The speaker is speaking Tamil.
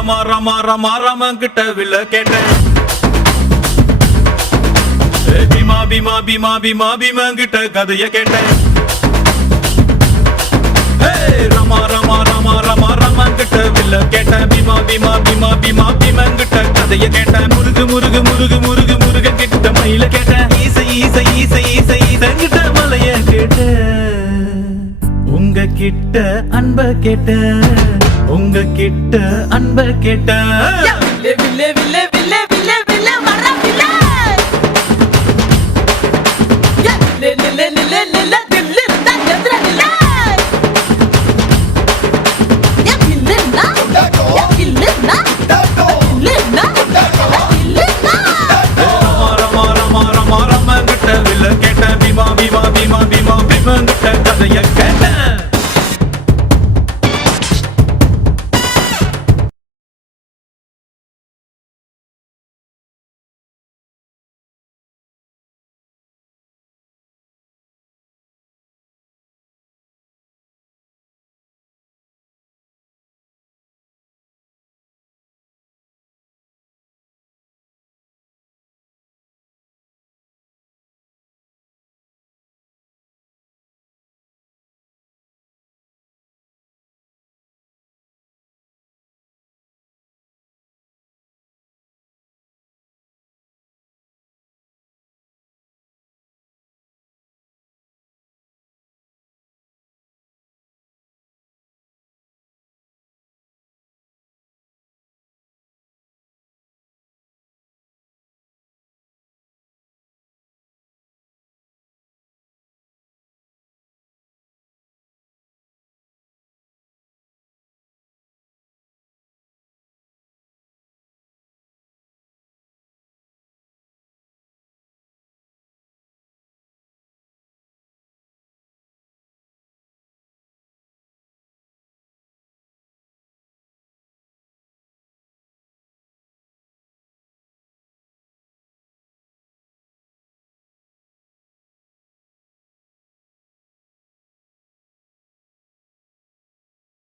ரமா ரமா ரமா ரம கிட்ட வில்ல கேட்டேன் பீமா பீமா பீமா பீமா பீமா கிட்ட கதைய கேட்டேன் ரமா ரமா ரமா ரமா ரம கிட்ட வில்ல கேட்டேன் பீமா பீமா பீமா பீமா பீமா கிட்ட கதைய கேட்டேன் முருகு முருகு முருகு முருகு முருக கிட்ட மயில கேட்டேன் ஈசை ஈசை ஈசை ஈசை ஈசங்கிட்ட மலைய கேட்டேன் உங்க கிட்ட அன்ப கேட்டேன் உங்க கிட்ட அன்ப கேட்டேன்